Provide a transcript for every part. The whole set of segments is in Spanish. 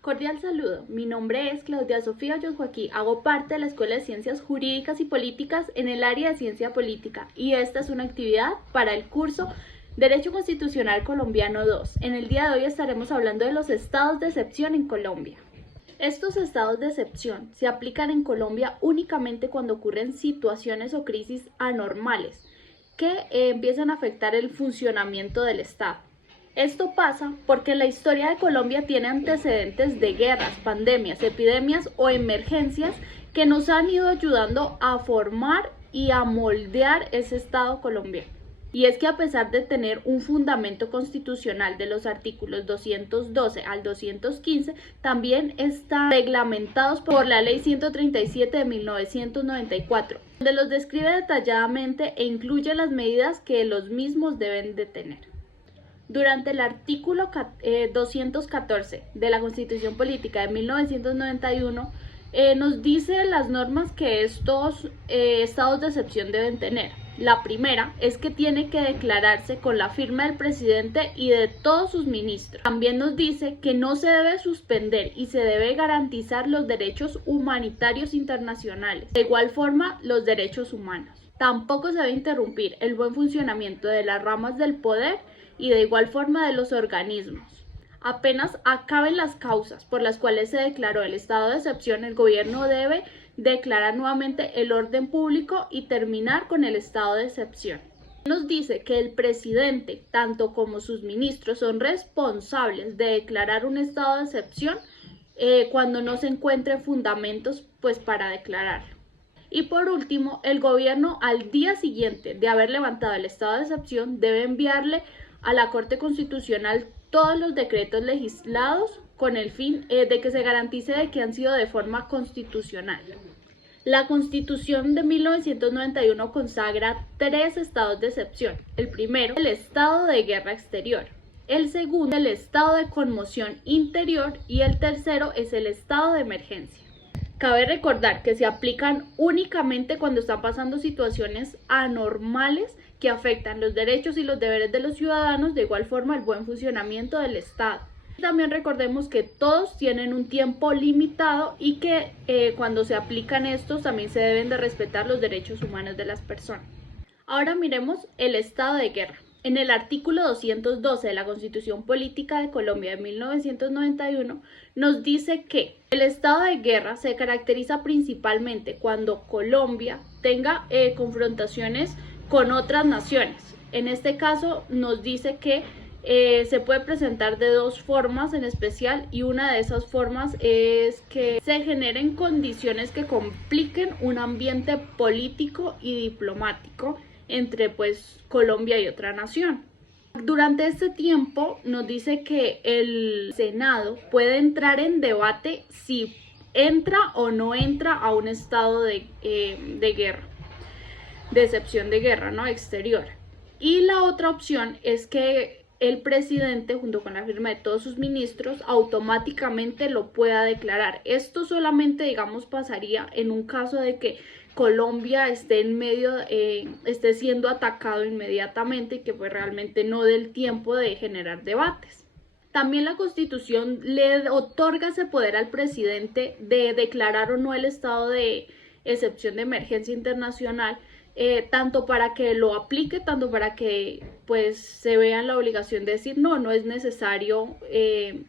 Cordial saludo, mi nombre es Claudia Sofía Joaquín, hago parte de la Escuela de Ciencias Jurídicas y Políticas en el área de Ciencia Política y esta es una actividad para el curso Derecho Constitucional Colombiano 2. En el día de hoy estaremos hablando de los estados de excepción en Colombia. Estos estados de excepción se aplican en Colombia únicamente cuando ocurren situaciones o crisis anormales que empiezan a afectar el funcionamiento del Estado. Esto pasa porque la historia de Colombia tiene antecedentes de guerras, pandemias, epidemias o emergencias que nos han ido ayudando a formar y a moldear ese Estado colombiano. Y es que a pesar de tener un fundamento constitucional de los artículos 212 al 215, también están reglamentados por la Ley 137 de 1994, donde los describe detalladamente e incluye las medidas que los mismos deben de tener. Durante el artículo 214 de la Constitución Política de 1991 nos dice las normas que estos estados de excepción deben tener. La primera es que tiene que declararse con la firma del presidente y de todos sus ministros. También nos dice que no se debe suspender y se debe garantizar los derechos humanitarios internacionales. De igual forma, los derechos humanos. Tampoco se debe interrumpir el buen funcionamiento de las ramas del poder y de igual forma de los organismos. Apenas acaben las causas por las cuales se declaró el estado de excepción, el gobierno debe declarar nuevamente el orden público y terminar con el estado de excepción. Nos dice que el presidente, tanto como sus ministros, son responsables de declarar un estado de excepción cuando no se encuentren fundamentos para declararlo. Y por último, el gobierno al día siguiente de haber levantado el estado de excepción debe enviarle a la Corte Constitucional todos los decretos legislados con el fin de que se garantice de que han sido de forma constitucional. La Constitución de 1991 consagra 3 estados de excepción. El primero, el estado de guerra exterior. El segundo, el estado de conmoción interior. Y el tercero es el estado de emergencia. Cabe recordar que se aplican únicamente cuando están pasando situaciones anormales que afectan los derechos y los deberes de los ciudadanos, de igual forma el buen funcionamiento del Estado. También recordemos que todos tienen un tiempo limitado y que cuando se aplican estos también se deben de respetar los derechos humanos de las personas. Ahora miremos el estado de guerra. En el artículo 212 de la Constitución Política de Colombia de 1991 nos dice que el estado de guerra se caracteriza principalmente cuando Colombia tenga confrontaciones con otras naciones. En este caso nos dice que se puede presentar de 2 formas en especial y una de esas formas es que se generen condiciones que compliquen un ambiente político y diplomático entre Colombia y otra nación. Durante este tiempo nos dice que el Senado puede entrar en debate si entra o no entra a un estado de guerra, de excepción de guerra, ¿no? Exterior. Y la otra opción es que el presidente, junto con la firma de todos sus ministros, automáticamente lo pueda declarar. Esto solamente, digamos, pasaría en un caso de que Colombia esté esté siendo atacado inmediatamente y que realmente no dé el tiempo de generar debates. También la Constitución le otorga ese poder al presidente de declarar o no el estado de excepción de emergencia internacional, tanto para que lo aplique, tanto para que se vea en la obligación de decir no es necesario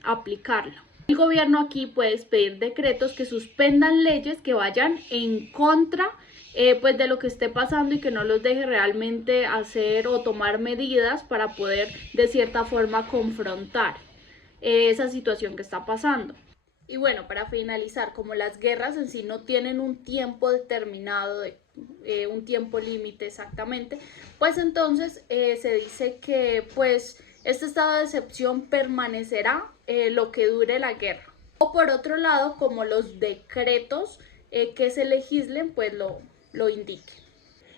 aplicarlo. El gobierno aquí puede expedir decretos que suspendan leyes que vayan en contra de lo que esté pasando y que no los deje realmente hacer o tomar medidas para poder de cierta forma confrontar esa situación que está pasando. Y bueno, para finalizar, como las guerras en sí no tienen un tiempo determinado, un tiempo límite exactamente, entonces se dice que este estado de excepción permanecerá lo que dure la guerra. O por otro lado, como los decretos que se legislen lo indiquen.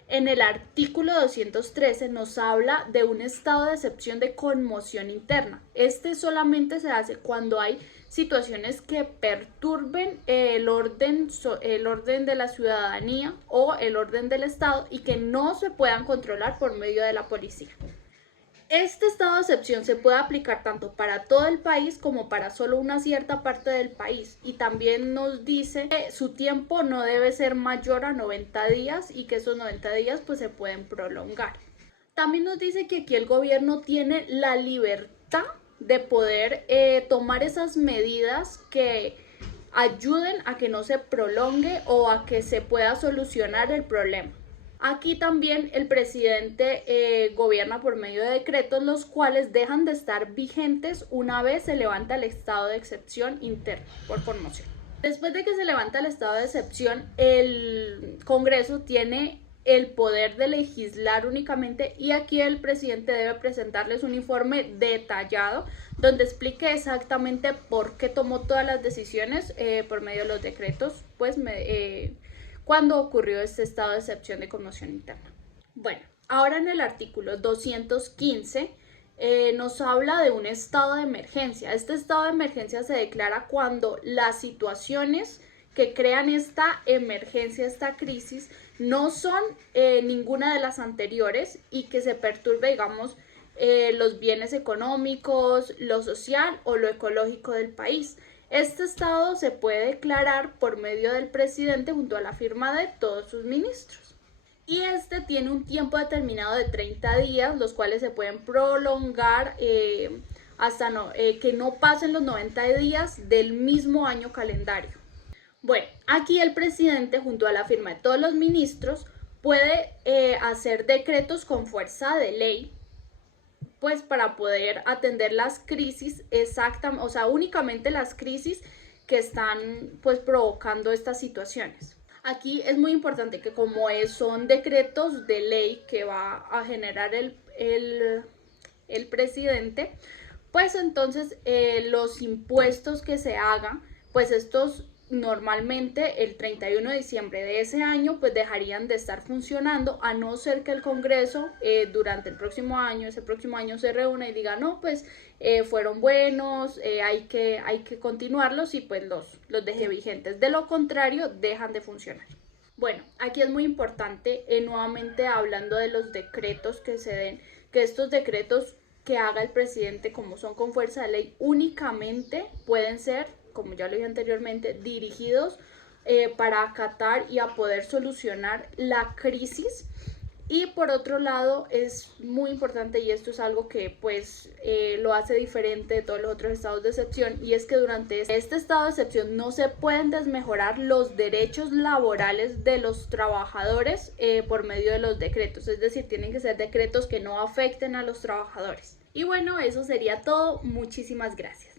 En el artículo 213 nos habla de un estado de excepción de conmoción interna. Este solamente se hace cuando hay situaciones que perturben el orden de la ciudadanía o el orden del Estado y que no se puedan controlar por medio de la policía. Este estado de excepción se puede aplicar tanto para todo el país como para solo una cierta parte del país, y también nos dice que su tiempo no debe ser mayor a 90 días y que esos 90 días pues se pueden prolongar. También nos dice que aquí el gobierno tiene la libertad de poder tomar esas medidas que ayuden a que no se prolongue o a que se pueda solucionar el problema. Aquí también el presidente gobierna por medio de decretos, los cuales dejan de estar vigentes una vez se levanta el estado de excepción interno por conmoción. Después de que se levanta el estado de excepción, el Congreso tiene el poder de legislar únicamente, y aquí el presidente debe presentarles un informe detallado donde explique exactamente por qué tomó todas las decisiones por medio de los decretos, pues cuando ocurrió este estado de excepción de conmoción interna. Bueno, ahora en el artículo 215 nos habla de un estado de emergencia. Este estado de emergencia se declara cuando las situaciones que crean esta emergencia, esta crisis, no son ninguna de las anteriores y que se perturbe, digamos, los bienes económicos, lo social o lo ecológico del país. Este estado se puede declarar por medio del presidente junto a la firma de todos sus ministros. Y este tiene un tiempo determinado de 30 días, los cuales se pueden prolongar hasta que no pasen los 90 días del mismo año calendario. Bueno, aquí el presidente junto a la firma de todos los ministros puede hacer decretos con fuerza de ley, pues para poder atender las crisis exactamente, o sea, únicamente las crisis que están pues provocando estas situaciones. Aquí es muy importante que como son decretos de ley que va a generar el presidente, pues entonces los impuestos que se hagan, pues estos normalmente el 31 de diciembre de ese año pues dejarían de estar funcionando, a no ser que el Congreso durante ese próximo año se reúna y diga no, pues fueron buenos, hay que continuarlos y pues los deje vigentes, de lo contrario dejan de funcionar. Bueno, aquí es muy importante, nuevamente hablando de los decretos que se den, que estos decretos que haga el presidente, como son con fuerza de ley, únicamente pueden ser, como ya lo dije anteriormente, dirigidos para acatar y a poder solucionar la crisis. Y por otro lado es muy importante, y esto es algo que pues lo hace diferente de todos los otros estados de excepción, y es que durante este estado de excepción no se pueden desmejorar los derechos laborales de los trabajadores por medio de los decretos, es decir, tienen que ser decretos que no afecten a los trabajadores. Y bueno, eso sería todo, muchísimas gracias.